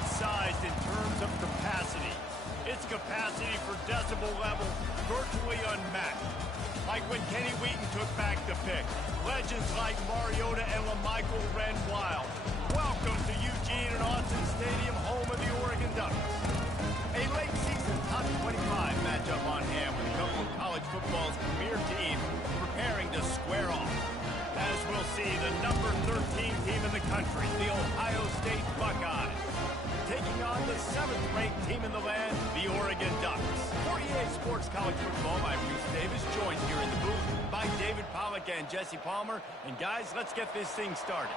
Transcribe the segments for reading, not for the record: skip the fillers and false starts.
right-sized in terms of capacity. Its capacity for decibel level virtually unmatched. Like when Kenny Wheaton took back the pick. Legends like Mariota and LaMichael ran wild. Welcome to Eugene and Austin Stadium, home of the Oregon Ducks. A late season top 25 matchup on hand with a couple of college football's premier teams preparing to square off. As we'll see, the number 13 team in the country, the Ohio State Buckeyes, taking on the 7th-ranked team in the land, the Oregon Ducks. For EA Sports College Football, I'm Reese Davis, joined here in the booth by David Pollack and Jesse Palmer. And guys, let's get this thing started.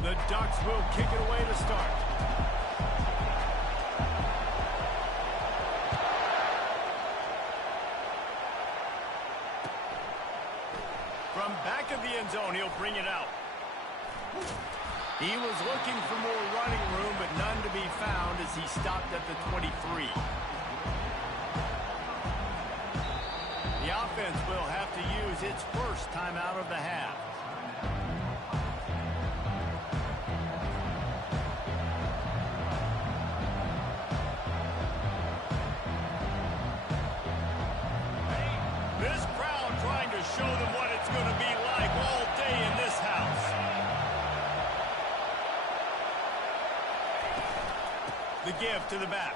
The Ducks will kick it away to start. From back of the end zone, he'll bring it out. He was looking for more running room, but none to be found as he stopped at the 23. The offense will have to use its first timeout of the half. This crowd trying to show them what it's going to be like all day in this house. The give to the back.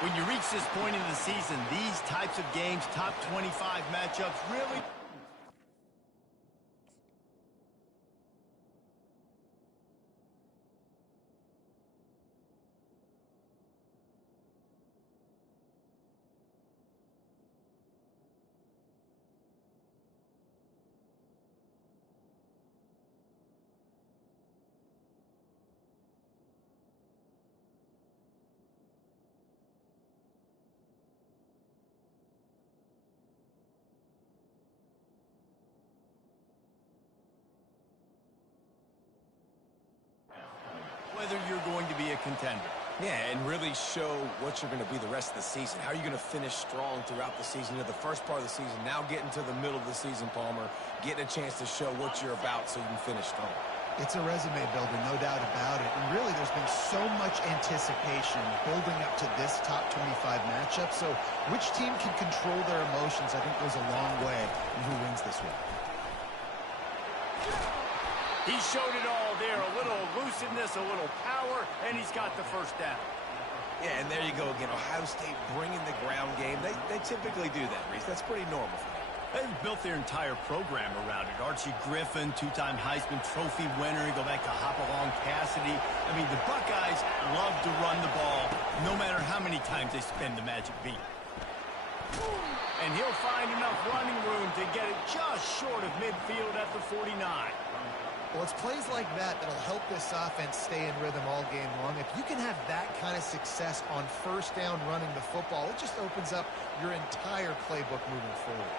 When you reach this point in the season, these types of games, top 25 matchups, really... whether you're going to be a contender. Yeah, and really show what you're going to be the rest of the season. How are you going to finish strong throughout the season? You know, the first part of the season, now getting to the middle of the season, Palmer, getting a chance to show what you're about so you can finish strong. It's a resume builder, no doubt about it. And really, there's been so much anticipation building up to this top 25 matchup. So which team can control their emotions, I think, goes a long way in who wins this one. He showed it all there, a little elusiveness, a little power, and he's got the first down. Yeah, and there you go again. Ohio State bringing the ground game. They typically do that, Reese. That's pretty normal for them. They've built their entire program around it. Archie Griffin, two-time Heisman Trophy winner. You go back to Hopalong Cassidy. I mean, the Buckeyes love to run the ball, no matter how many times they spend the magic beat. And he'll find enough running room to get it just short of midfield at the 49. Well, it's plays like that that'll help this offense stay in rhythm all game long. If you can have that kind of success on first down running the football, it just opens up your entire playbook moving forward.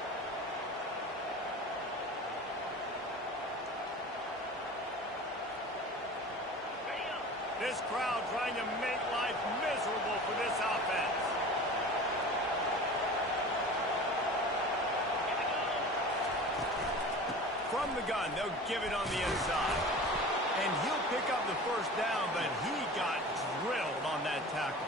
This crowd trying to make life miserable for this offense. From the gun, they'll give it on the inside. And he'll pick up the first down, but he got drilled on that tackle.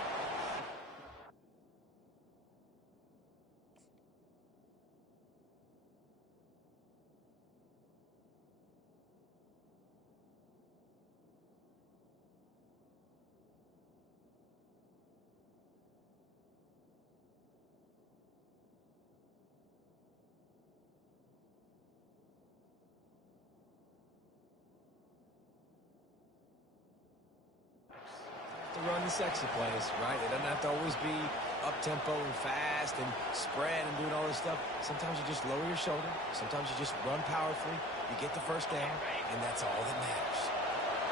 To run the sexy plays, right? It doesn't have to always be up-tempo and fast and spread and doing all this stuff. Sometimes you just lower your shoulder. Sometimes you just run powerfully. You get the first down, and that's all that matters.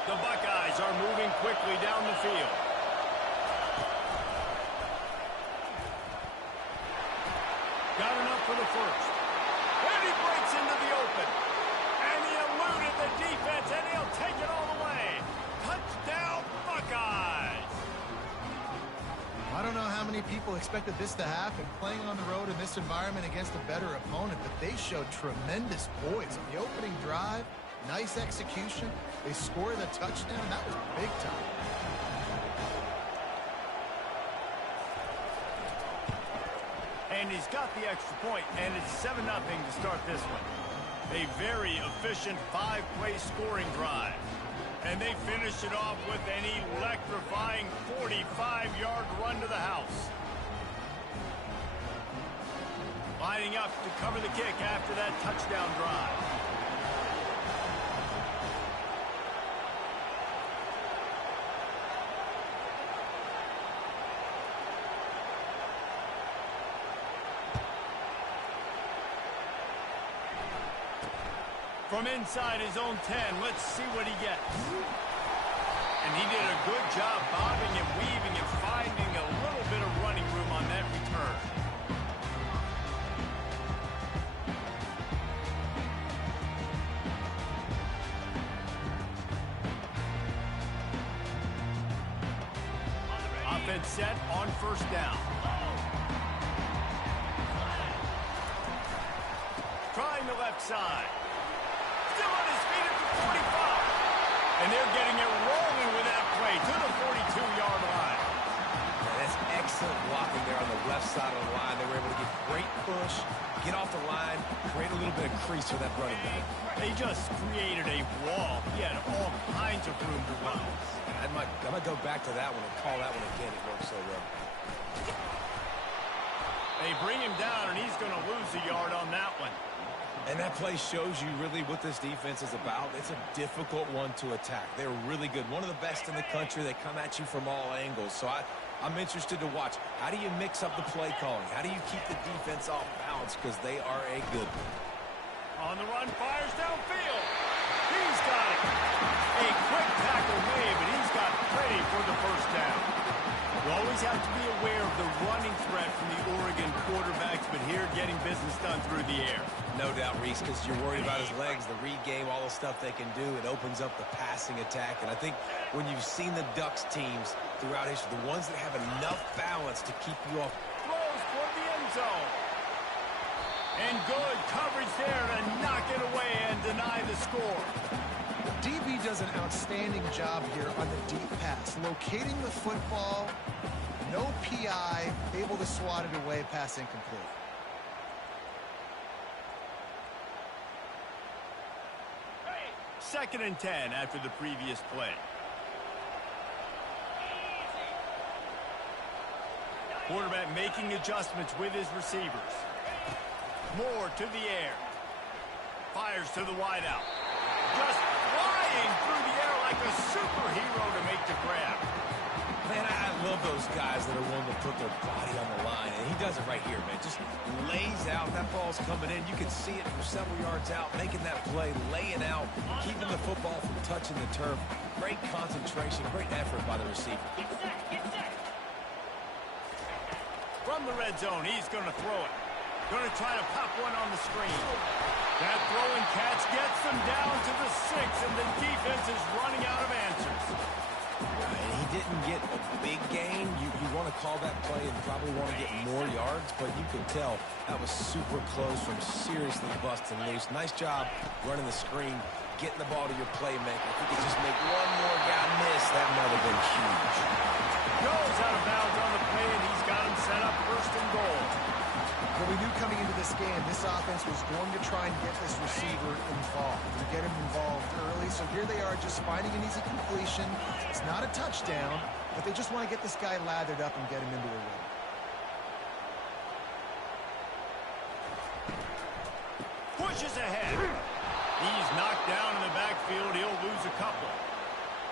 The Buckeyes are moving quickly down the field. Got enough for the first. And he breaks into the open. And he eluded the defense, and he'll take it all the way. Touchdown, Buckeyes! I don't know how many people expected this to happen, playing on the road in this environment against a better opponent, but they showed tremendous poise on the opening drive. Nice execution. They scored a touchdown. That was big time. And he's got the extra point, and it's 7-0 to start this one. A very efficient 5-play scoring drive. And they finish it off with an electrifying 45-yard run to the house. Lining up to cover the kick after that touchdown drive. From inside his own 10, let's see what he gets. And he did a good job bobbing and weaving and finding a little bit of running room on that return. Offense set on first down. Trying the left side. Still on his feet at the 45. And they're getting it rolling with that play to the 42-yard line. Yeah, that's excellent blocking there on the left side of the line. They were able to get great push, get off the line, create a little bit of crease for that running back. They just created a wall. He had all kinds of room to run. I might go back to that one and call that one again. It worked so well. They bring him down, and he's going to lose a yard on that one. And that play shows you really what this defense is about. It's a difficult one to attack. They're really good. One of the best in the country. They come at you from all angles. So I'm interested to watch. How do you mix up the play calling? How do you keep the defense off balance? Because they are a good one. On the run, fires downfield. He's got it. A quick tackle made, but he's got ready for the first down. You always have to be aware of the running threat from the Oregon quarterbacks, but here getting business done through the air. No doubt, Reese, because you're worried about his legs, the read game, all the stuff they can do. It opens up the passing attack. And I think when you've seen the Ducks teams throughout history, the ones that have enough balance to keep you off. Throws toward the end zone. And good coverage there to knock it away and deny the score. DB does an outstanding job here on the deep pass, locating the football, no PI, able to swat it away, pass incomplete. Second and 10 after the previous play. Quarterback making adjustments with his receivers. Moore to the air. Fires to the wideout. Just flying through the air like a superhero to make the grab. Man, I love those guys that are willing to put their body on the line, and he does it right here, man. Just lays out. That ball's coming in. You can see it from several yards out, making that play, laying out, keeping the football from touching the turf. Great concentration, great effort by the receiver. From the red zone, he's going to throw it. Going to try to pop one on the screen. That throwing catch gets them down to the 6, and the defense is running out of answers. And he didn't get a big gain. You want to call that play and probably want to get more yards, but you could tell that was super close from seriously busting loose. Nice job running the screen, getting the ball to your playmaker. If you could just make one more guy miss, that might have been huge. Goes out of bounds on the play, and he's got him set up first and goal. Well, we knew coming into this game, this offense was going to try and get this receiver involved, and get him involved early. So here they are just finding an easy completion. It's not a touchdown, but they just want to get this guy lathered up and get him into a rhythm. Pushes ahead. He's knocked down in the backfield. He'll lose a couple.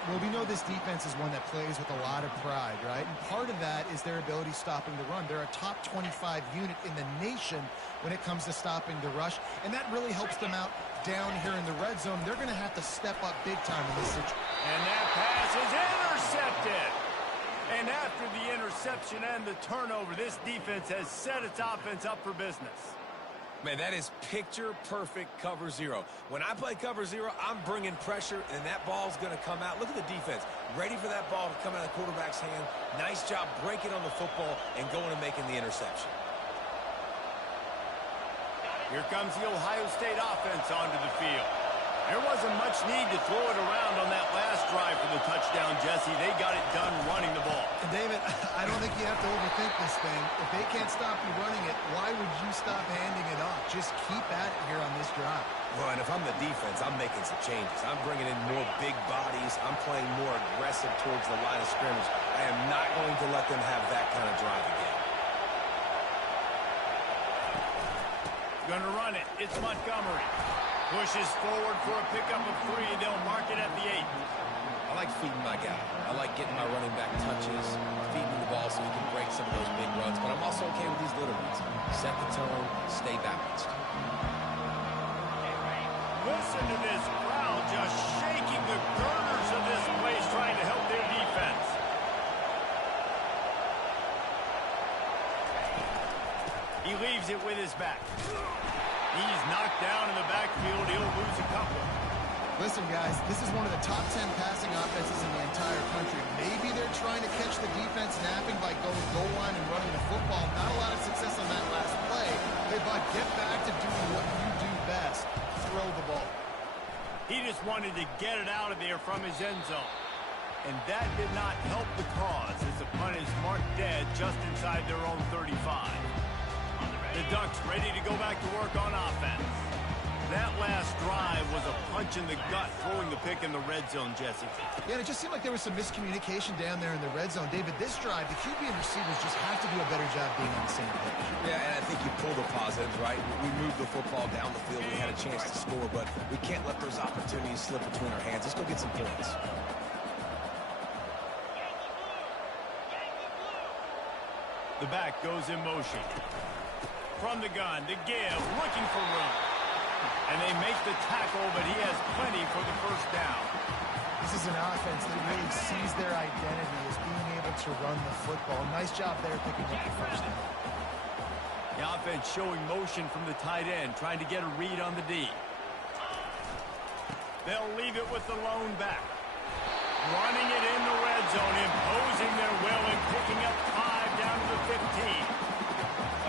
Well, we know this defense is one that plays with a lot of pride, right? And part of that is their ability stopping the run. They're a top 25 unit in the nation when it comes to stopping the rush, and that really helps them out down here in the red zone. They're going to have to step up big time in this situation. And that pass is intercepted. And after the interception and the turnover, this defense has set its offense up for business. Man, that is picture-perfect cover zero. When I play cover zero, I'm bringing pressure, and that ball's going to come out. Look at the defense. Ready for that ball to come out of the quarterback's hand. Nice job breaking on the football and going and making the interception. Here comes the Ohio State offense onto the field. There wasn't much need to throw it around on that last drive for the touchdown, Jesse. They got it done running the ball. And David, I don't think you have to overthink this thing. If they can't stop you running it, why would you stop handing it off? Just keep at it here on this drive. Well, and if I'm the defense, I'm making some changes. I'm bringing in more big bodies. I'm playing more aggressive towards the line of scrimmage. I am not going to let them have that kind of drive again. Gonna run it. It's Montgomery. Pushes forward for a pickup of 3. They'll mark it at the 8. I like feeding my guy. I like getting my running back touches, feeding the ball so he can break some of those big runs. But I'm also okay with these little ones. Set the tone, stay balanced. Listen to this crowd just shaking the girders of this place, trying to help their defense. He leaves it with his back. He's knocked down in the backfield. He'll lose a couple. Listen, guys, this is one of the top 10 passing offenses in the entire country. Maybe they're trying to catch the defense napping by going goal line and running the football. Not a lot of success on that last play. Hey, Bud, get back to doing what you do best. Throw the ball. He just wanted to get it out of there from his end zone. And that did not help the cause as the punt is marked dead just inside their own 35. The Ducks ready to go back to work on offense. That last drive was a punch in the gut, throwing the pick in the red zone, Jesse. Yeah, and it just seemed like there was some miscommunication down there in the red zone. David, this drive, the QB and receivers just have to do a better job being on the same page. Yeah, and I think you pull the positives, right? We moved the football down the field. We had a chance to score, but we can't let those opportunities slip between our hands. Let's go get some points. The back goes in motion. From the gun, to give, looking for room. And they make the tackle, but he has plenty for the first down. This is an offense that really sees their identity as being able to run the football. Nice job there picking up the first down. The offense showing motion from the tight end, trying to get a read on the D. They'll leave it with the lone back. Running it in the red zone, imposing their will and picking up 5 down to the 15.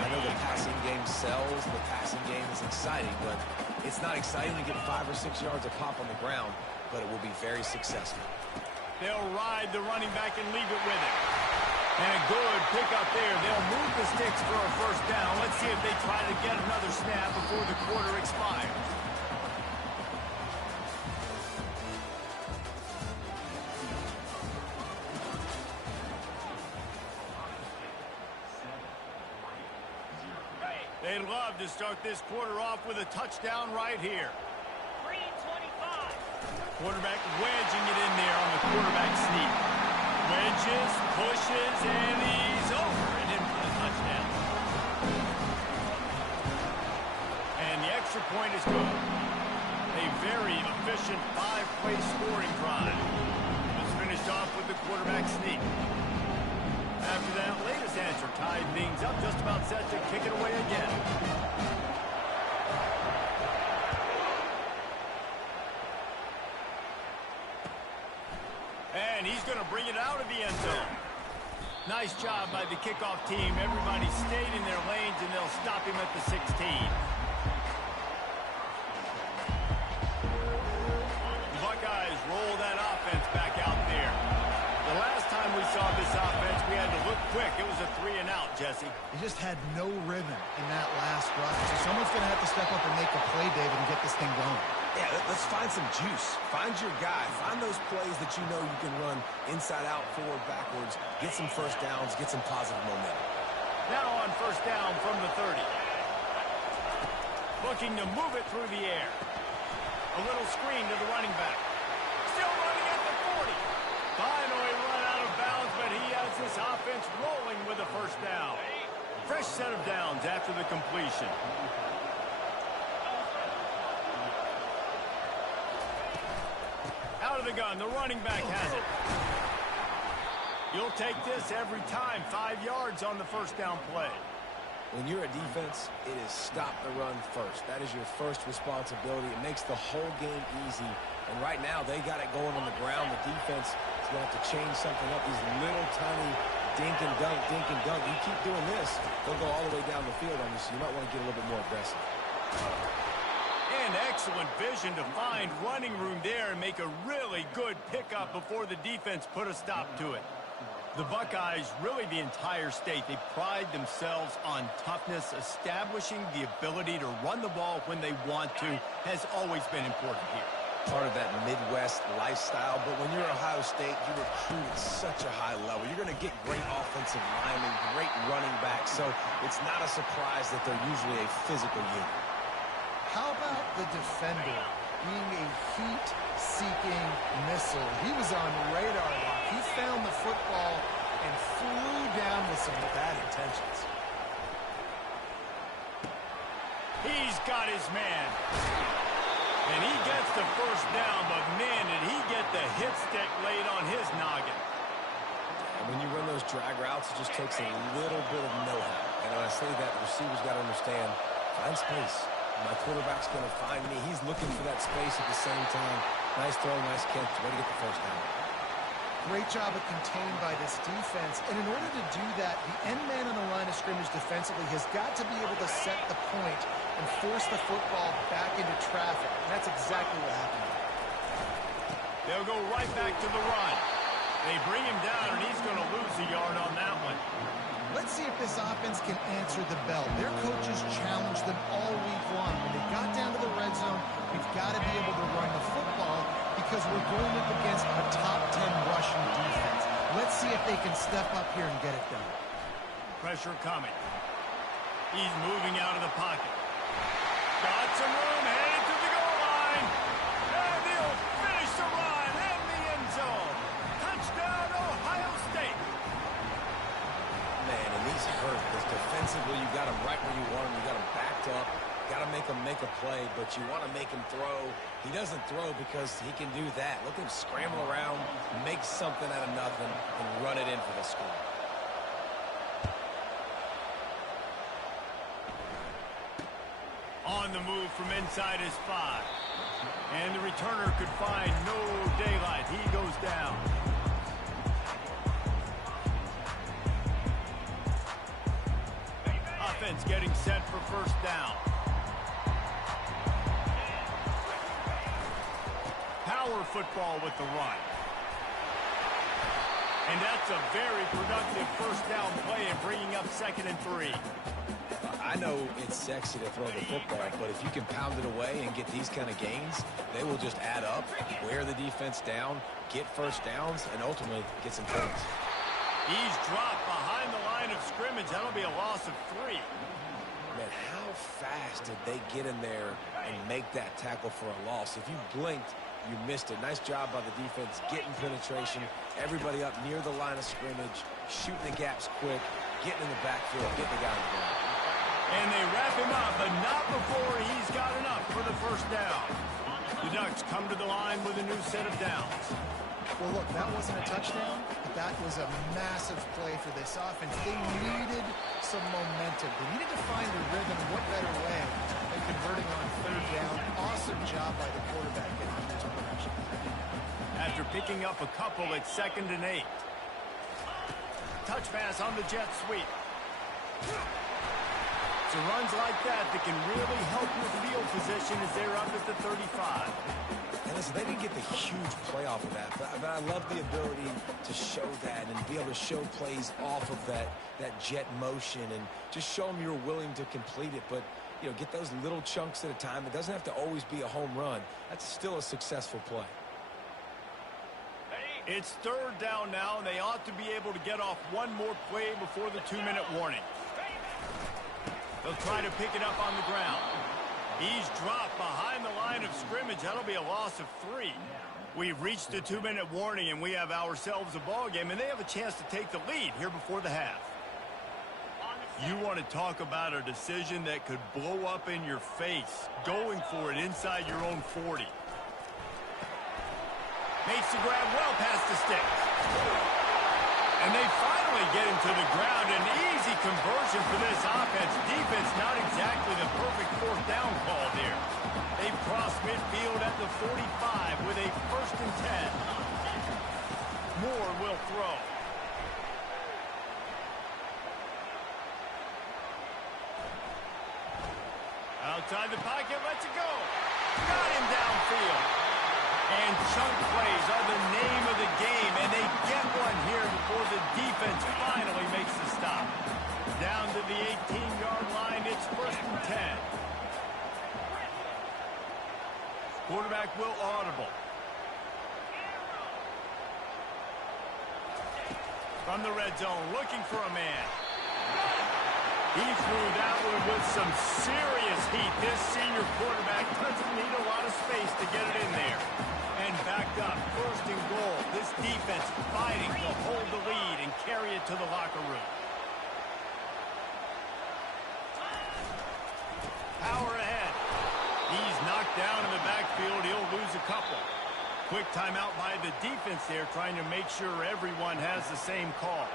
I know the passing game sells, the passing game is exciting, but it's not exciting to get 5 or 6 yards of pop on the ground, but it will be very successful. They'll ride the running back and leave it with him. And a good pickup there. They'll move the sticks for a first down. Let's see if they try to get another snap before the quarter expires. They'd love to start this quarter off with a touchdown right here. 3:25. Quarterback wedging it in there on the quarterback sneak. Wedges, pushes, and he's over and in for the touchdown. And the extra point is good. A very efficient 5-play scoring drive. It's finished off with the quarterback sneak. After that latest answer tied things up, just about set to kick it away again. And he's going to bring it out of the end zone. Nice job by the kickoff team. Everybody stayed in their lanes, and they'll stop him at the 16. The Buckeyes roll that offense back out there. The last time we saw this offense, we had to look quick. It was a 3-and-out, Jesse. He just had no rhythm in that last drive. So someone's going to have to step up and make a play, David, and get this thing going. Yeah, let's find some juice. Find your guy. Find those plays that you know you can run inside out, forward, backwards. Get some first downs. Get some positive momentum. Now on first down from the 30. Looking to move it through the air. A little screen to the running back. Still running at the 40. Finally run out of bounds, but he has this offense rolling with a first down. Fresh set of downs after the completion. Out of the gun, the running back has it. You'll take this every time. 5 yards on the first down play. When you're a defense, it is stop the run first. That is your first responsibility. It makes the whole game easy. And right now, they got it going on the ground. The defense is going to have to change something up. These little tiny dink and dunk, dink and dunk. You keep doing this, they'll go all the way down the field on you, so you might want to get a little bit more aggressive. And excellent vision to find running room there and make a really good pickup before the defense put a stop to it. The Buckeyes, really the entire state, they pride themselves on toughness. Establishing the ability to run the ball when they want to has always been important here. Part of that Midwest lifestyle, but when you're Ohio State, you recruit at such a high level. You're going to get great offensive linemen, great running backs, so it's not a surprise that they're usually a physical unit. How about the defender being a heat-seeking missile? He was on radar lock. He found the football and flew down with some bad intentions. He's got his man. And he gets the first down, but man, did he get the hit stick laid on his noggin. And when you run those drag routes, it just takes a little bit of know-how. And when I say that, the receiver's got to understand, find space. My quarterback's going to find me. He's looking for that space at the same time. Nice throw, nice catch. Way to get the first down. Great job of contained by this defense. And in order to do that, the end man on the line of scrimmage defensively has got to be able to set the point and force the football back into traffic. And that's exactly what happened. They'll go right back to the run. They bring him down, and he's going to lose a yard on that one. Let's see if this offense can answer the bell. Their coaches challenged them all week long. When they got down to the red zone, we've got to be able to run the football because we're going up against a top 10 rushing defense. Let's see if they can step up here and get it done. Pressure coming. He's moving out of the pocket. Got some room, headed to the goal line. And he'll finish the run in the end zone. Touchdown, Ohio State. Man, and these hurt because defensively you got them right where you want them. You got them backed up. Got to make him make a play, but you want to make him throw. He doesn't throw because he can do that. Look at him scramble around, make something out of nothing, and run it in for the score. On the move from inside his 5. And the returner could find no daylight. He goes down. Offense getting set for first down. Power football with the run. And that's a very productive first down play and bringing up 2nd and 3. I know it's sexy to throw the football, but if you can pound it away and get these kind of gains, they will just add up, wear the defense down, get first downs, and ultimately get some points. He's dropped behind the line of scrimmage. That'll be a loss of 3. Man, how fast did they get in there and make that tackle for a loss? If you blinked, you missed it. Nice job by the defense, getting penetration, everybody up near the line of scrimmage, shooting the gaps quick, getting in the backfield, getting the guy in the ground. And they wrap him up, but not before he's got enough for the first down. The Ducks come to the line with a new set of downs. Well, look, that wasn't a touchdown, but that was a massive play for this offense. They needed some momentum. They needed to find a rhythm. What better way than converting on 3rd down? Awesome job by the quarterback getting his progression. After picking up a couple at 2nd and 8. Touch pass on the jet sweep. So runs like that can really help your field position as they're up at the 35. And listen, they didn't get the huge play off of that, but I love the ability to show that and be able to show plays off of that jet motion and just show them you're willing to complete it. But, you know, get those little chunks at a time. It doesn't have to always be a home run. That's still a successful play. It's 3rd down now, and they ought to be able to get off one more play before the 2-minute warning. They'll try to pick it up on the ground. He's dropped behind the line of scrimmage. That'll be a loss of 3. We've reached the 2-minute warning, and we have ourselves a ball game, and they have a chance to take the lead here before the half. You want to talk about a decision that could blow up in your face, going for it inside your own 40. Makes the grab well past the sticks. And they finally get him to the ground. An easy conversion for this offense. Defense not exactly the perfect fourth down call there. They cross midfield at the 45 with a 1st and 10. Moore will throw. Outside the pocket, lets it go. Got him downfield. And chunk plays are the name of the game, and they get one here before the defense finally makes the stop. Down to the 18-yard line, it's 1st and 10. Quarterback will audible. From the red zone, looking for a man. He threw that one with some serious heat. This senior quarterback doesn't need a lot of space to get it in there. And backed up, 1st and goal. This defense fighting to hold the lead and carry it to the locker room. Power ahead. He's knocked down in the backfield. He'll lose a couple. Quick timeout by the defense there, trying to make sure everyone has the same call.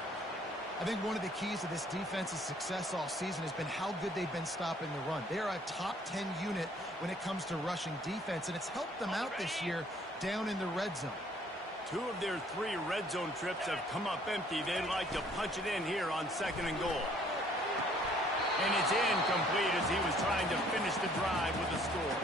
I think one of the keys to this defense's success all season has been how good they've been stopping the run. They are a top 10 unit when it comes to rushing defense, and it's helped them out this year down in the red zone. 2 of their 3 red zone trips have come up empty. They'd like to punch it in here on 2nd and goal. And it's incomplete as he was trying to finish the drive with a score.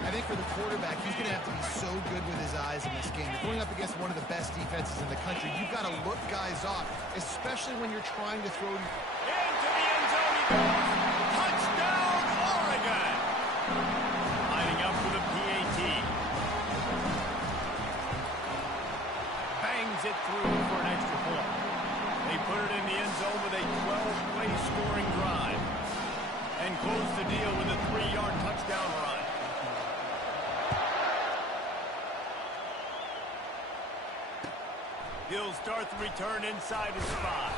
I think for the quarterback, he's going to have to be so good with his eyes in this game. You're going up against one of the best defenses in the country. You've got to look guys off, especially when you're trying to throw. Into the end zone he goes. Touchdown, Oregon. Lining up for the PAT. Bangs it through for an extra point. They put it in the end zone with a 12-play scoring drive. And close the deal with a 3-yard touchdown run. He'll start the return inside his spot.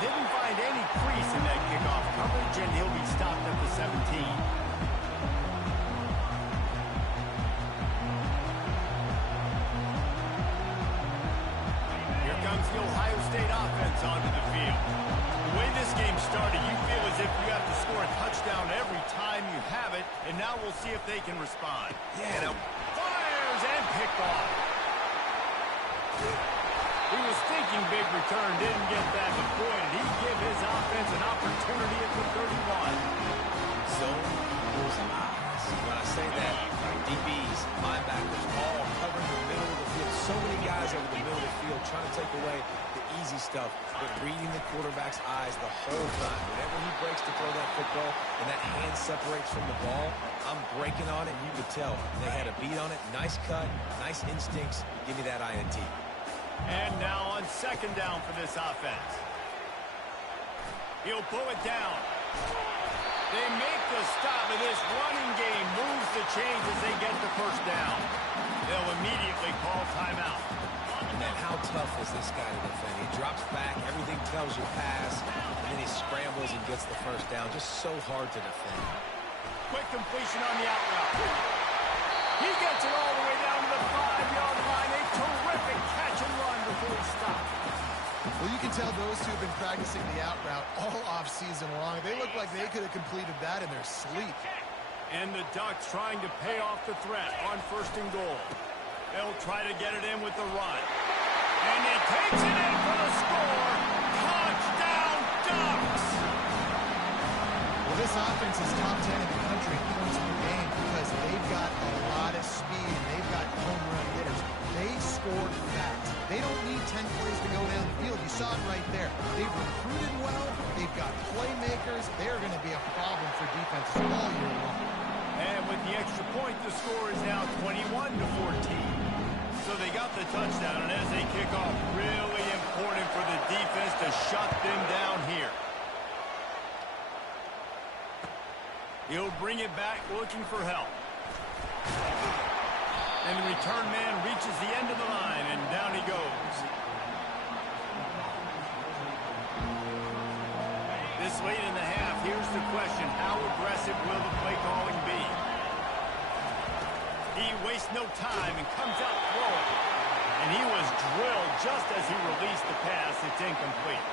Didn't find any crease in that kickoff coverage, and he'll be stopped at the 17. Here comes the Ohio State offense onto the field. The way this game started, you feel as if you have to score a touchdown every time you have it, and now we'll see if they can respond. Yeah, Fires and picked off. He was thinking big return, didn't get that, but boy, did he give his offense an opportunity at the 31. Zone equals eyes. When I say that, DBs, linebackers, all covering the middle of the field. So many guys over the middle of the field trying to take away the easy stuff, but reading the quarterback's eyes the whole time. Whenever he breaks to throw that football and that hand separates from the ball, I'm breaking on it, and you could tell they had a beat on it. Nice cut, nice instincts. Give me that INT. And now on 2nd down for this offense. He'll pull it down. They make the stop, and this running game moves the chains as they get the 1st down. They'll immediately call timeout. And how tough is this guy to defend? He drops back, everything tells you pass, and then he scrambles and gets the 1st down. Just so hard to defend. Quick completion on the out route. He gets it all the way down to the 5-yard line. A terrific catch and run before he stopped. Well, you can tell those two have been practicing the out route all off-season long. They look like they could have completed that in their sleep. And the Ducks trying to pay off the threat on 1st and goal. They'll try to get it in with the run. And he takes it in for the score. Touchdown, Ducks! Well, this offense is top 10 in the country in points per game because they've got a lot of speed and they've got home run hitters. They scored fast. They don't need 10 plays to go down the field. You saw it right there. They've recruited well. They've got playmakers. They're going to be a problem for defenses all year long. And with the extra point, the score is now 21-14. So they got the touchdown, and as they kick off, really important for the defense to shut them down here. He'll bring it back looking for help. And the return man reaches the end of the line, and down he goes. This late in the half, here's the question. How aggressive will the play calling be? He wastes no time and comes out throwing. And he was drilled just as he released the pass. It's incomplete.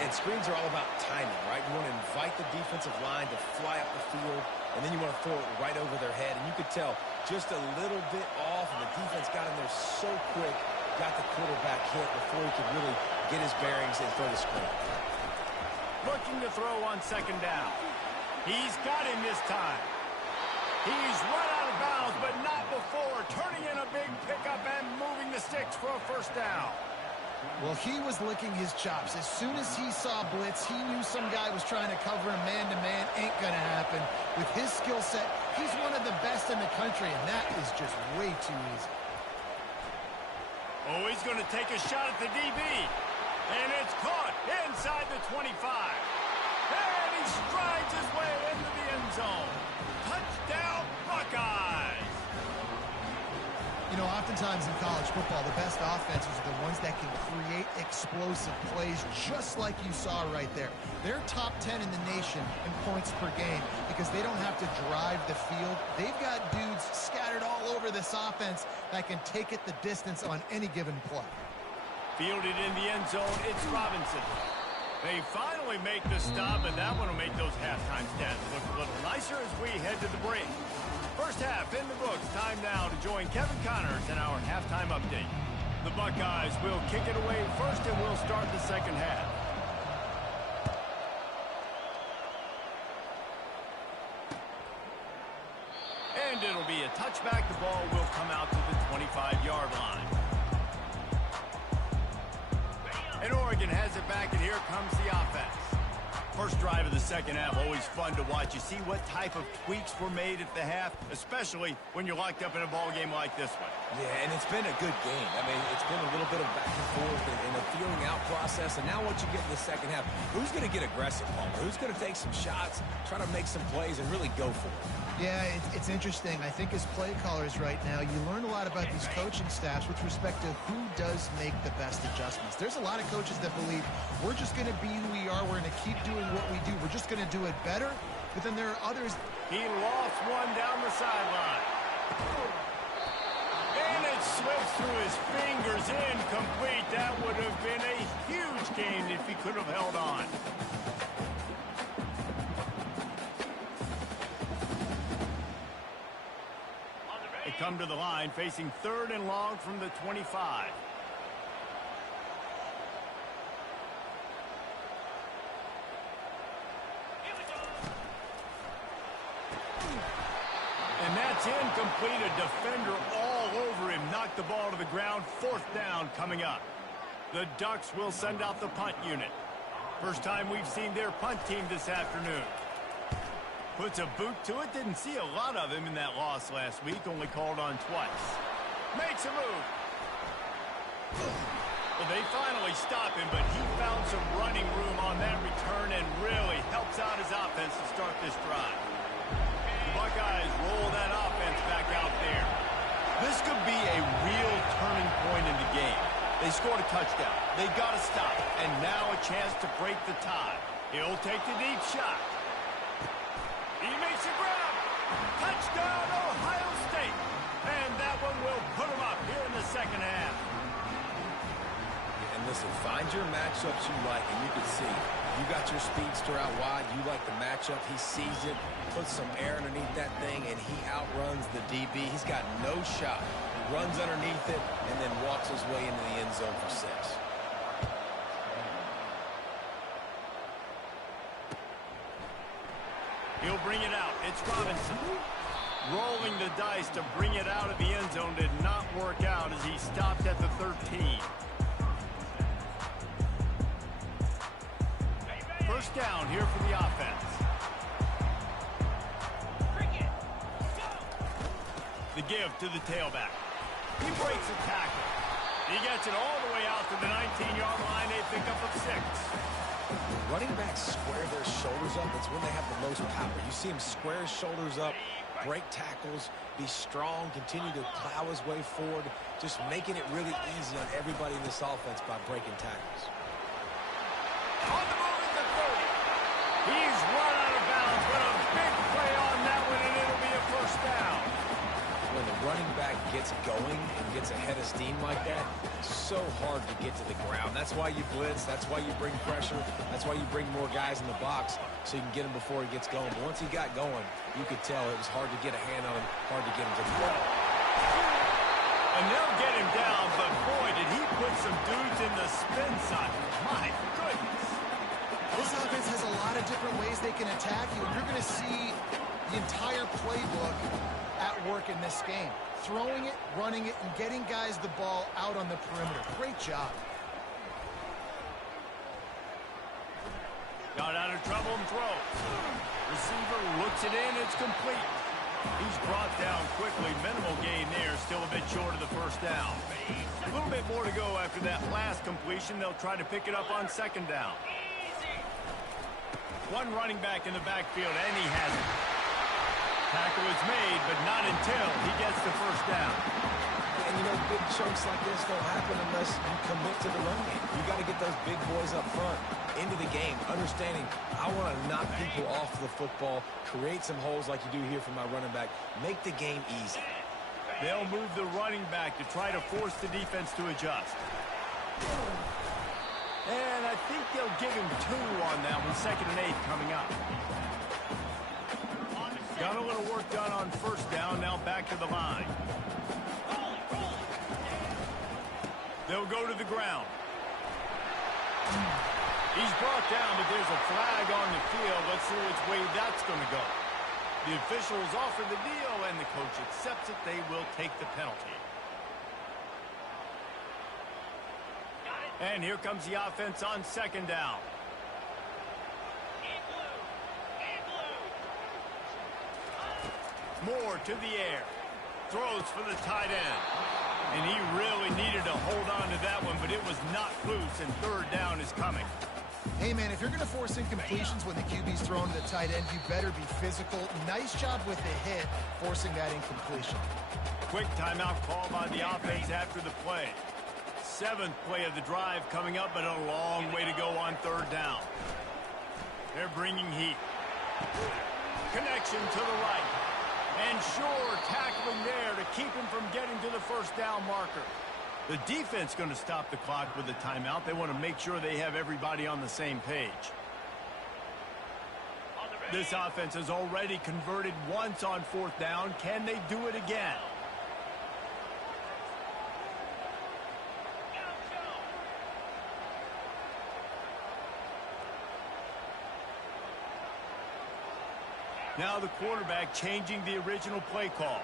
And screens are all about timing, right? You want to invite the defensive line to fly up the field, and then you want to throw it right over their head. And you could tell just a little bit off, and the defense got in there so quick, got the quarterback hit before he could really get his bearings and throw the screen. Looking to throw on second down. He's got him this time. He's run out of bounds, but not before. Turning in a big pickup and moving the sticks for a first down. Well, he was licking his chops. As soon as he saw blitz, he knew some guy was trying to cover him man-to-man. Ain't going to happen. With his skill set, he's one of the best in the country, and that is just way too easy. Oh, he's going to take a shot at the DB. And it's caught inside the 25. And he strides his way into the end zone. Touchdown, Buckeyes! You know, oftentimes in college football, the best offenses are the ones that can create explosive plays, just like you saw right there. They're top 10 in the nation in points per game because they don't have to drive the field. They've got dudes scattered all over this offense that can take it the distance on any given play. Fielded in the end zone, it's Robinson. They finally make the stop, and that one will make those halftime stats look a little nicer as we head to the break. First half in the books. Time now to join Kevin Connors in our halftime update. The Buckeyes will kick it away first, and we'll start the second half. And it'll be a touchback. The ball will come out to the 25-yard line. And Oregon has it back, and here comes the offense. First drive of the second half, always fun to watch. You see what type of tweaks were made at the half, especially when you're locked up in a ball game like this one. Yeah, and it's been a good game. I mean, it's been a little bit of back and forth and a feeling out process. And now once you get in the second half, who's going to get aggressive, Palmer? Who's going to take some shots, try to make some plays, and really go for it? Yeah, it's interesting. I think as play callers right now, you learn a lot about these coaching staffs with respect to who does make the best adjustments. There's a lot of coaches that believe we're just going to be who we are. We're going to keep doing what we do. We're just going to do it better. But then there are others. He lost one down the sideline. And it slips through his fingers, incomplete. That would have been a huge gain if he could have held on. They come to the line facing third and long from the 25. And that's incomplete. A defender all over him. Knocked the ball to the ground. Fourth down coming up. The Ducks will send out the punt unit. First time we've seen their punt team this afternoon. Puts a boot to it. Didn't see a lot of him in that loss last week. Only called on twice. Makes a move. Well, they finally stop him, but he found some running room on that return and really helps out his offense to start this drive. The Buckeyes roll that offense back out there. This could be a real turning point in the game. They scored a touchdown. They got to stop. And now a chance to break the tie. He'll take the deep shot. He makes a grab. Touchdown, Ohio State. And that one will put him up here in the second half. And listen, find your matchups you like, and you can see you got your speedster out wide. You like the matchup. He sees it, puts some air underneath that thing, and he outruns the DB. He's got no shot. Runs underneath it and then walks his way into the end zone for 6. He'll bring it out. It's Robinson. Rolling the dice to bring it out of the end zone did not work out as he stopped at the 13. First down here for the offense. The give to the tailback. He breaks a tackle. He gets it all the way out to the 19-yard line. A pickup of 6. Running backs square their shoulders up. It's when they have the most power. You see him square his shoulders up, break tackles, be strong, continue to plow his way forward, just making it really easy on everybody in this offense by breaking tackles. On the move at the 30. He's run out of bounds, but a big play on that one, and it'll be a first down. When the running back gets going and gets a head of steam like that, it's so hard to get to the ground. That's why you blitz. That's why you bring pressure. That's why you bring more guys in the box so you can get him before he gets going. But once he got going, you could tell it was hard to get a hand on him, hard to get him to the ground. And they'll get him down, but boy, did he put some dudes in the spin cycle. My goodness. This offense has a lot of different ways they can attack you, and you're going to see the entire playbook at work in this game. Throwing it, running it, and getting guys the ball out on the perimeter. Great job. Got out of trouble and throws. Receiver looks it in, it's complete. He's brought down quickly. Minimal gain there, still a bit short of the first down. A little bit more to go after that last completion. They'll try to pick it up on second down. One running back in the backfield, and he has it. Tackle is made, but not until he gets the first down. And, you know, big chunks like this don't happen unless you commit to the run game. You got to get those big boys up front into the game, understanding I want to knock people off the football, create some holes like you do here for my running back, make the game easy. They'll move the running back to try to force the defense to adjust. And I think they'll give him 2 on that one. 2nd and 8 coming up. Got a little work done on first down. Now back to the line. They'll go to the ground. He's brought down, but there's a flag on the field. Let's see which way that's going to go. The officials offer the deal, and the coach accepts it. They will take the penalty. And here comes the offense on second down. Moore to the air. Throws for the tight end. And he really needed to hold on to that one, but it was not loose, and third down is coming. Hey, man, if you're going to force incompletions when the QB's thrown to the tight end, you better be physical. Nice job with the hit, forcing that incompletion. Quick timeout call by the offense after the play. 7th play of the drive coming up, but a long way to go on third down. They're bringing heat. Connection to the right. And Shore tackling there to keep him from getting to the first down marker. The defense going to stop the clock with a timeout. They want to make sure they have everybody on the same page. This offense has already converted once on 4th down. Can they do it again? Now the quarterback changing the original play call.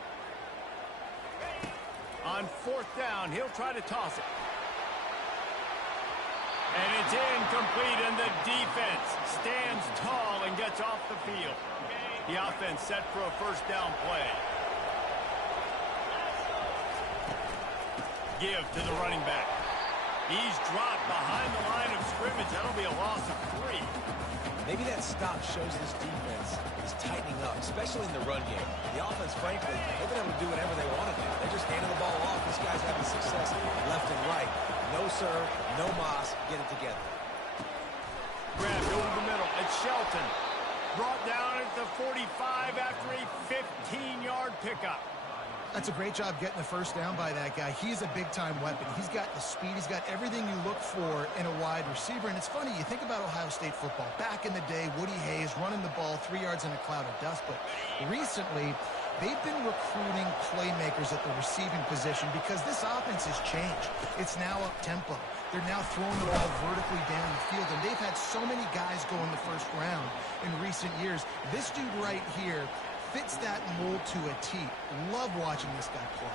On 4th down, he'll try to toss it. And it's incomplete, and the defense stands tall and gets off the field. The offense set for a first down play. Give to the running back. He's dropped behind the line of scrimmage. That'll be a loss of 3. Maybe that stop shows this defense is tightening up, especially in the run game. The offense, frankly, they've been able to do whatever they want to do. They're just handing the ball off. This guy's having success left and right. No serve, no moss. Get it together. Grabbed over the middle. It's Shelton. Brought down at the 45 after a 15-yard pickup. That's a great job getting the first down by that guy. He's a big-time weapon. He's got the speed. He's got everything you look for in a wide receiver. And it's funny, you think about Ohio State football. Back in the day, Woody Hayes running the ball 3 yards in a cloud of dust. But recently, they've been recruiting playmakers at the receiving position because this offense has changed. It's now up-tempo. They're now throwing the ball vertically down the field. And they've had so many guys go in the first round in recent years. This dude right here fits that mold to a T. Love watching this guy play.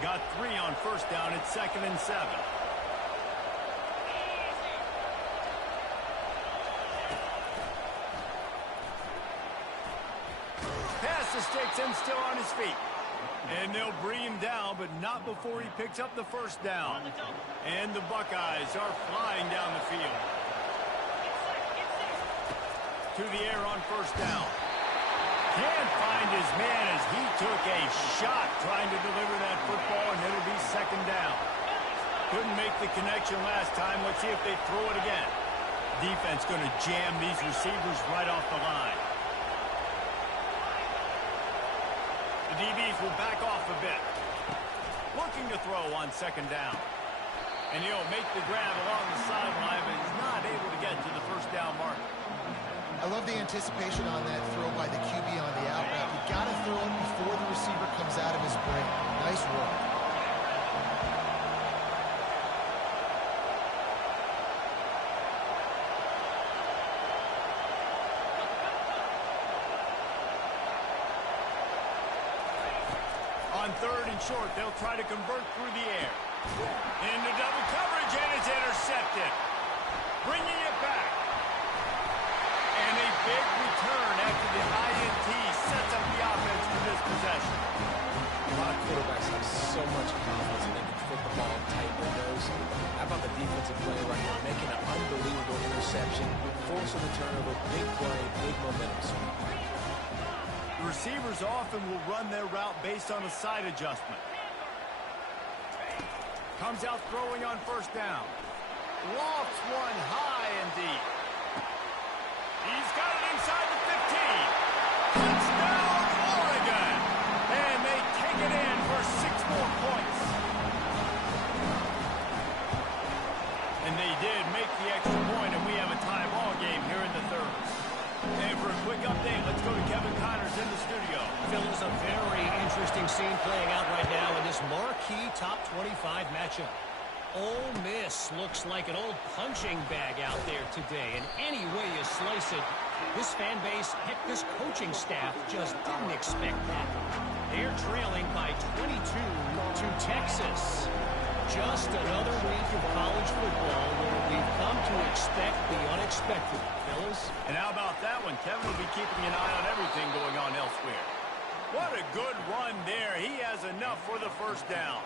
Got 3 on first down. It's 2nd and 7. Pass the sticks and still on his feet. And they'll bring him down, but not before he picks up the first down. And the Buckeyes are flying down the field. To the air on first down. Can't find his man as he took a shot trying to deliver that football, and it'll be 2nd down. Couldn't make the connection last time. Let's see if they throw it again. Defense going to jam these receivers right off the line. The DBs will back off a bit. Looking to throw on second down. And he'll make the grab along the sideline, but he's not able to get to the first down mark. I love the anticipation on that throw by the QB on the out route. You got to throw it before the receiver comes out of his break. Nice work. On third and short, they'll try to convert through the air. Into double coverage, and it's intercepted. Bringing it back. And a big return after the INT sets up the offense for this possession. A lot of quarterbacks have so much confidence and they can fit the ball in tight windows. How about the defensive player right here making an unbelievable interception, forcing the turnover, big play, big momentum swing. The receivers often will run their route based on a side adjustment. Comes out throwing on first down. Lofts one high and deep. He's got it inside the 15. Touchdown, Oregon! And they take it in for 6 more points. And they did make the extra point, and we have a tie ball game here in the third. And for a quick update, let's go to Kevin Connors in the studio. Phil, is a very interesting scene playing out right now in this marquee top 25 matchup. Ole Miss looks like an old punching bag out there today. And any way you slice it, this fan base, heck, this coaching staff just didn't expect that. They're trailing by 22 to Texas. Just another week of college football where we've come to expect the unexpected, fellas. And how about that one? Kevin will be keeping an eye on everything going on elsewhere. What a good run there. He has enough for the first down.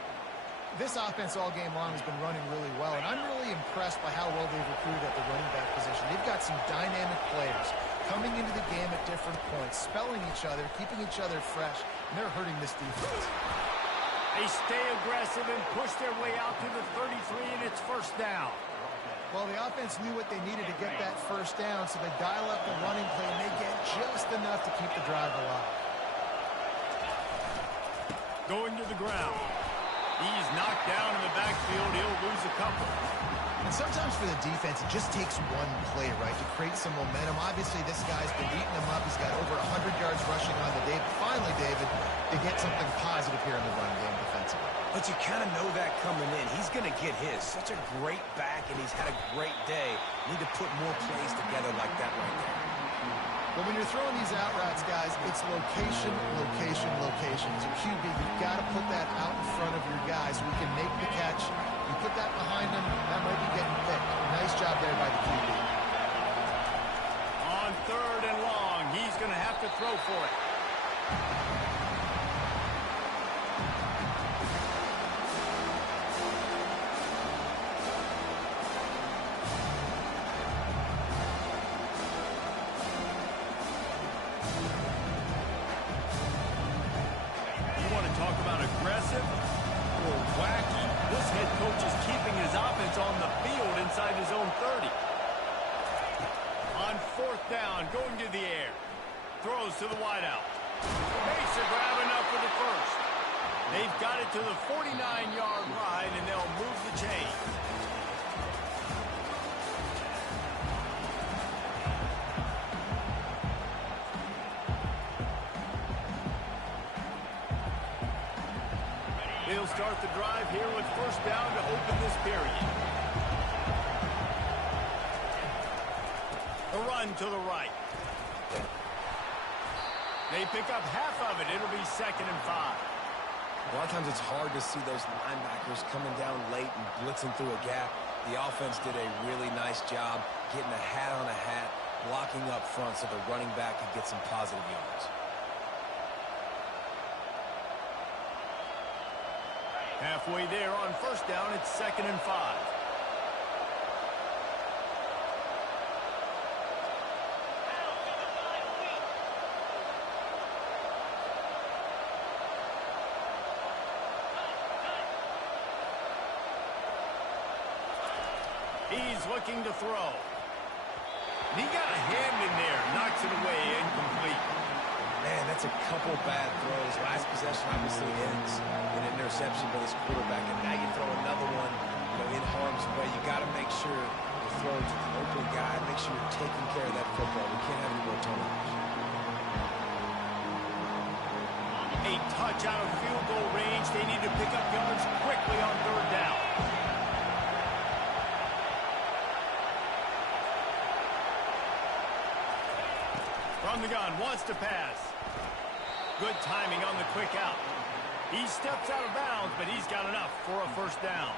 This offense all game long has been running really well, and I'm really impressed by how well they've recruited at the running back position. They've got some dynamic players coming into the game at different points, spelling each other, keeping each other fresh, and they're hurting this defense. They stay aggressive and push their way out to the 33, and it's first down. Well, the offense knew what they needed to get that first down, so they dial up the running play, and they get just enough to keep the drive alive. Going to the ground. He's knocked down in the backfield. He'll lose a couple. And sometimes for the defense, it just takes one play, right, to create some momentum. Obviously, this guy's been eating them up. He's got over 100 yards rushing on the day. But finally, David, they get something positive here in the run game defensively. But you kind of know that coming in. He's going to get his. Such a great back, and he's had a great day. Need to put more plays together like that right there. But when you're throwing these out routes, guys, it's location, location, location. So QB, you've got to put that out in front of your guy so he can make the catch. You put that behind him, that might be getting picked. Nice job there by the QB. On third and long, he's going to have to throw for it. Going to the air. Throws to the wideout. Makes a grab enough for the first. They've got it to the 49-yard line, and they'll move the chain. They'll start the drive here with first down to open this period. A run to the right. They pick up half of it. It'll be 2nd and 5. A lot of times it's hard to see those linebackers coming down late and blitzing through a gap. The offense did a really nice job getting a hat on a hat, blocking up front so the running back could get some positive yards. Halfway there on first down, it's 2nd and 5. He's looking to throw. He got a hand in there, knocks it away, incomplete. Man, that's a couple bad throws. Last possession obviously ends in an interception by this quarterback, and now you throw another one, in harm's way. You got to make sure you throw it to the open guy. Make sure you're taking care of that football. We can't have any more turnovers. A touch out of field goal range. They need to pick up yards quickly on third down. From the gun, wants to pass. Good timing on the quick out. He steps out of bounds, but he's got enough for a first down.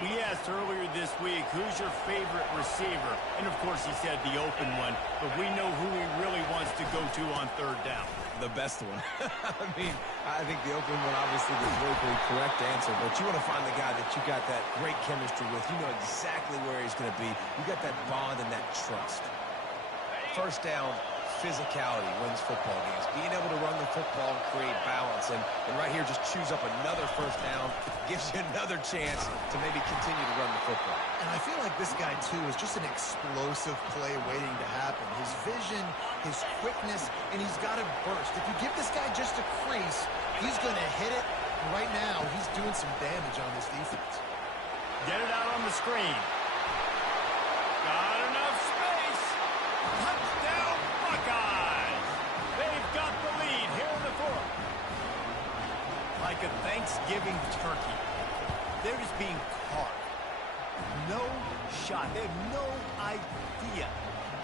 We asked earlier this week, who's your favorite receiver? And, of course, he said the open one, but we know who he really wants to go to on third down. The best one. I think the open one, obviously, the politically correct answer, but you want to find the guy that you got that great chemistry with. You know exactly where he's going to be. You got that bond and that trust. First down, physicality wins football games. Being able to run the football and create balance. And right here, just choose up another first down. Gives you another chance to maybe continue to run the football. And I feel like this guy, too, is just an explosive play waiting to happen. His vision, his quickness, and he's got to burst. If you give this guy just a crease, he's going to hit it. Right now, he's doing some damage on this defense. Get it out on the screen. Got enough space. Touchdown, Buckeyes. They've got the lead here in the fourth. Like a Thanksgiving turkey, they're just being caught. No shot. They have no idea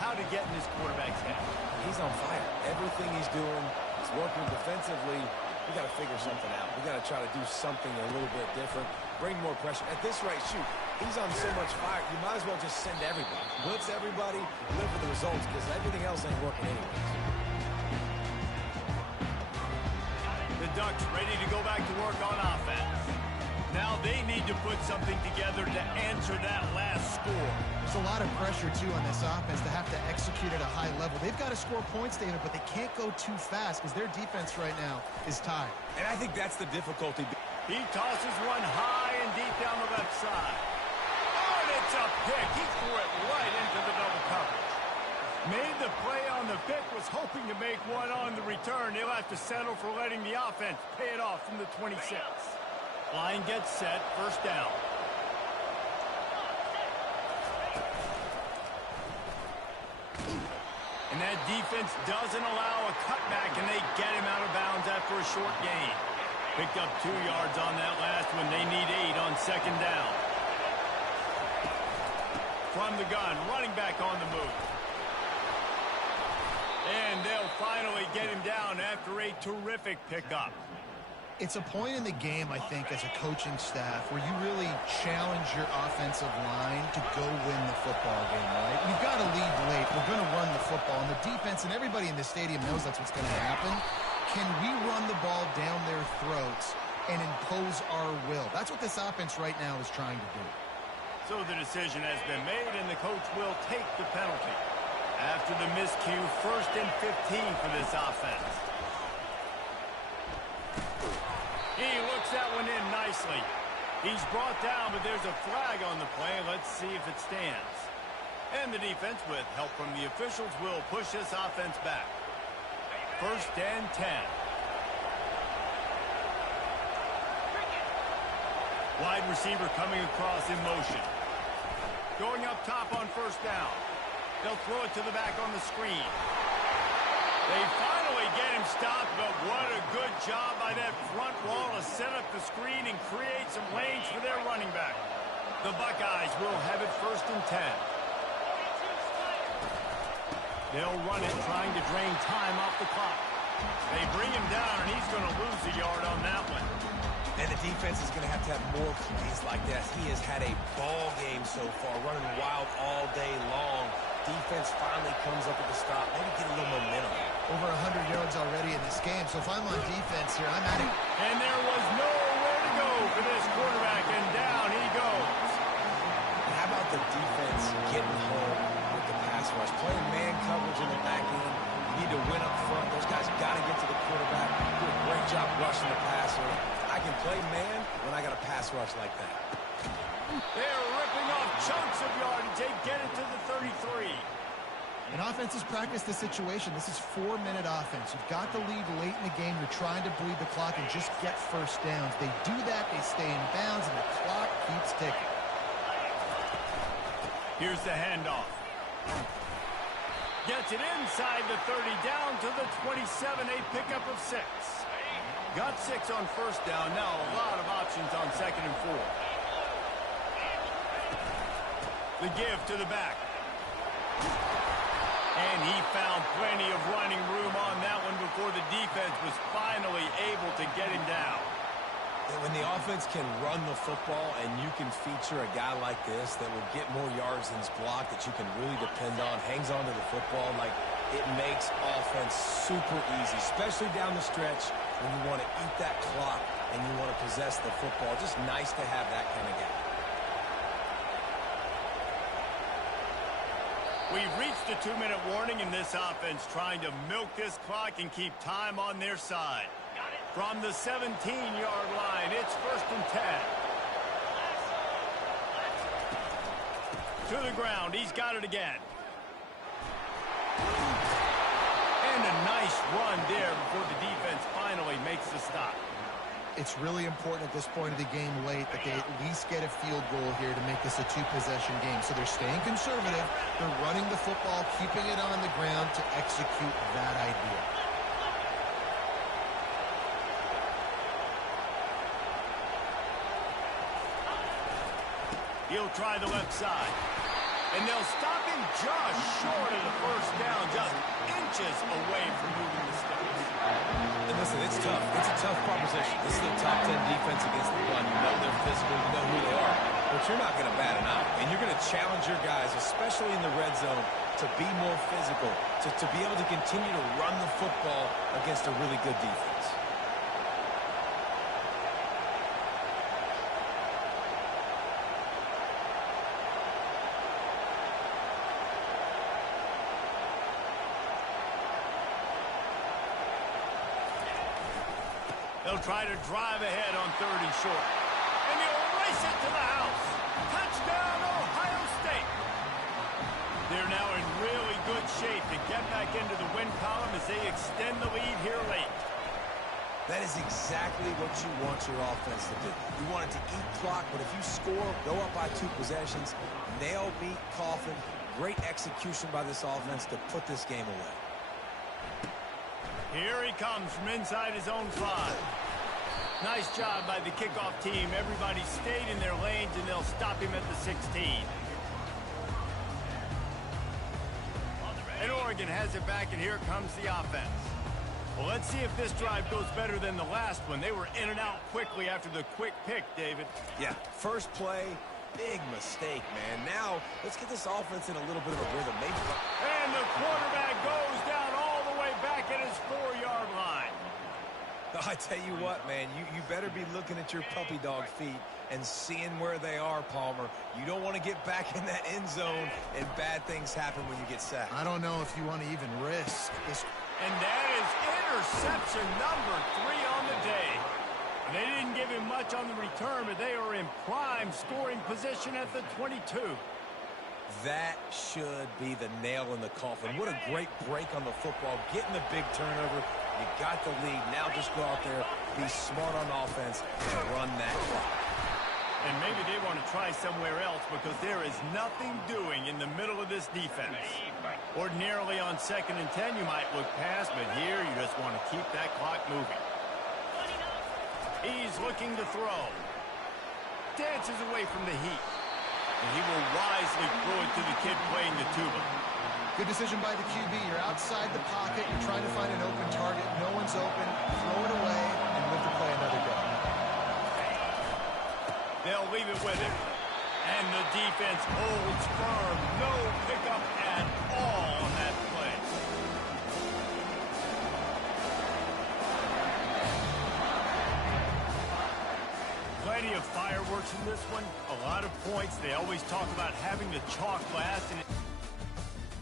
how to get in this quarterback's head. He's on fire. Everything he's doing is working defensively. We got to figure something out. We got to try to do something a little bit different. Bring more pressure. At this rate, shoot, he's on so much fire, you might as well just send everybody. Blitz everybody, live for the results, because everything else ain't working anyways. The Ducks ready to go back to work on offense. Now they need to put something together to answer that last score. There's a lot of pressure, too, on this offense to have to execute at a high level. They've got to score points, David, but they can't go too fast because their defense right now is tired. And I think that's the difficulty. He tosses one high and deep down the left side. Oh, and it's a pick. He threw it right into the double coverage. Made the play on the pick, was hoping to make one on the return. He'll have to settle for letting the offense pay it off from the 26. Line gets set, first down. And that defense doesn't allow a cutback, and they get him out of bounds after a short gain. Picked up 2 yards on that last one. They need 8 on second down. From the gun, running back on the move. And they'll finally get him down after a terrific pickup. It's a point in the game, I think, as a coaching staff where you really challenge your offensive line to go win the football game, right? We've got to lead late. We're going to run the football. And the defense and everybody in the stadium knows that's what's going to happen. Can we run the ball down their throats and impose our will? That's what this offense right now is trying to do. So the decision has been made, and the coach will take the penalty. After the miscue, 1st and 15 for this offense. He looks that one in nicely. He's brought down, but there's a flag on the play. Let's see if it stands. And the defense, with help from the officials, will push this offense back. 1st and 10. Wide receiver coming across in motion. Going up top on first down. They'll throw it to the back on the screen. They finally get him stopped, but what a good job by that front wall to set up the screen and create some lanes for their running back. The Buckeyes will have it 1st and 10. They'll run it, trying to drain time off the clock. They bring him down, and he's going to lose a yard on that one. And the defense is going to have more plays like that. He has had a ball game so far, running wild all day long. Defense finally comes up with a stop, maybe get a little momentum. Over 100 yards already in this game, so if I'm on defense here, I'm at it. And there was nowhere to go for this quarterback, and down he goes. And how about the defense getting home with the pass rush? Playing man coverage in the back end. You need to win up front. Those guys got to get to the quarterback. Do a great job rushing the passer. I can play man when I got a pass rush like that. They're ripping off chunks of yardage. They get it to the 33. defenses practice this situation. This is 4-minute offense. You've got the lead late in the game. You're trying to bleed the clock and just get first downs. They do that, they stay in bounds, and the clock keeps ticking. Here's the handoff. Gets it inside the 30, down to the 27, a pickup of 6. Got 6 on first down, now a lot of options on 2nd and 4. The give to the back. And he found plenty of running room on that one before the defense was finally able to get him down. When the offense can run the football and you can feature a guy like this that will get more yards than his block that you can really depend on, hangs on to the football, like it makes offense super easy, especially down the stretch when you want to eat that clock and you want to possess the football. Just nice to have that kind of guy. We've reached the 2-minute warning in this offense, trying to milk this clock and keep time on their side. From the 17-yard line, it's 1st and 10. To the ground, he's got it again. And a nice run there before the defense finally makes the stop. It's really important at this point of the game late that they at least get a field goal here to make this a 2-possession game. So they're staying conservative. They're running the football, keeping it on the ground to execute that idea. He'll try the left side. And they'll stop him just short of the first down, just inches away from moving the sticks. And listen, it's tough. It's a tough proposition. This is a top 10 defense against the run. You know they're physical. You know who they are. But you're not going to bat an eye. And you're going to challenge your guys, especially in the red zone, to be more physical, to be able to continue to run the football against a really good defense. They'll try to drive ahead on 3rd and short. And he'll race it to the house. Touchdown, Ohio State. They're now in really good shape to get back into the win column as they extend the lead here late. That is exactly what you want your offense to do. You want it to eat clock, but if you score, go up by 2 possessions, nail, beat, coffin. Great execution by this offense to put this game away. Here he comes from inside his own 5. Nice job by the kickoff team. Everybody stayed in their lanes, and they'll stop him at the 16. And Oregon has it back, and here comes the offense. Well, let's see if this drive goes better than the last one. They were in and out quickly after the quick pick, David. Yeah, first play, big mistake, man. Now, let's get this offense in a little bit of a rhythm. Maybe. And the quarterback goes down all the way back at his 4-yard line. I tell you what, man, you better be looking at your puppy dog feet and seeing where they are, Palmer. You don't want to get back in that end zone and bad things happen when you get sacked. I don't know if you want to even risk this. And that is interception number 3 on the day. They didn't give him much on the return, but they are in prime scoring position at the 22. That should be the nail in the coffin. What a great break on the football. Getting the big turnover. You got the lead. Now just go out there, be smart on offense, and run that clock. And maybe they want to try somewhere else because there is nothing doing in the middle of this defense. Ordinarily on 2nd and 10, you might look past, but here you just want to keep that clock moving. He's looking to throw. Dances away from the heat. And he will wisely throw it to the kid playing the tuba. Good decision by the QB. You're outside the pocket. You're trying to find an open target. No one's open. Throw it away and live to play another go. They'll leave it with him. And the defense holds firm. No pickup at all on that play. Plenty of fireworks in this one. A lot of points. They always talk about having the chalk last. And